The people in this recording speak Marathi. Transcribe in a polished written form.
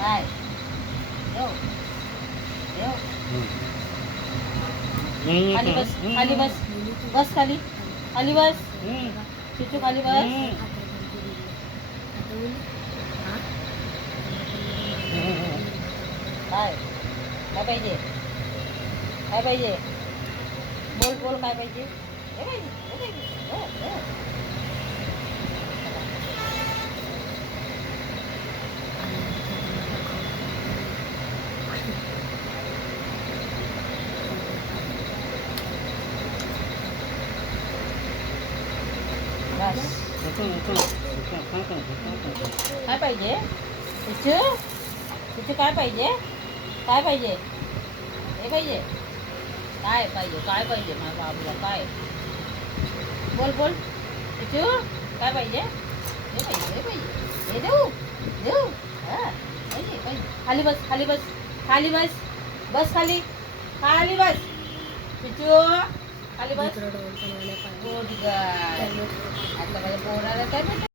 काय देव देव खाली बस खाली बस बस खाली खाली बस चिचू खाली बस काय काय पाहिजे काय पाहिजे बोल बोल काय पाहिजे हे पाहिजे हे पाहिजे हो, हो. बस काय पाहिजे चिचू चिचू काय पाहिजे काय पाहिजे हे पाहिजे काय पाहिजे माझ्या बाबूला काय बोल बोल चिचू काय पाहिजे हे पाहिजे हे पाहिजे हे देऊ देऊ हां पाहिजे पाहिजे खाली बस खाली बस खाली बस बस खाली खाली बस चिचू खाली बस गुड गर्ल आता माझ्या पोराला काय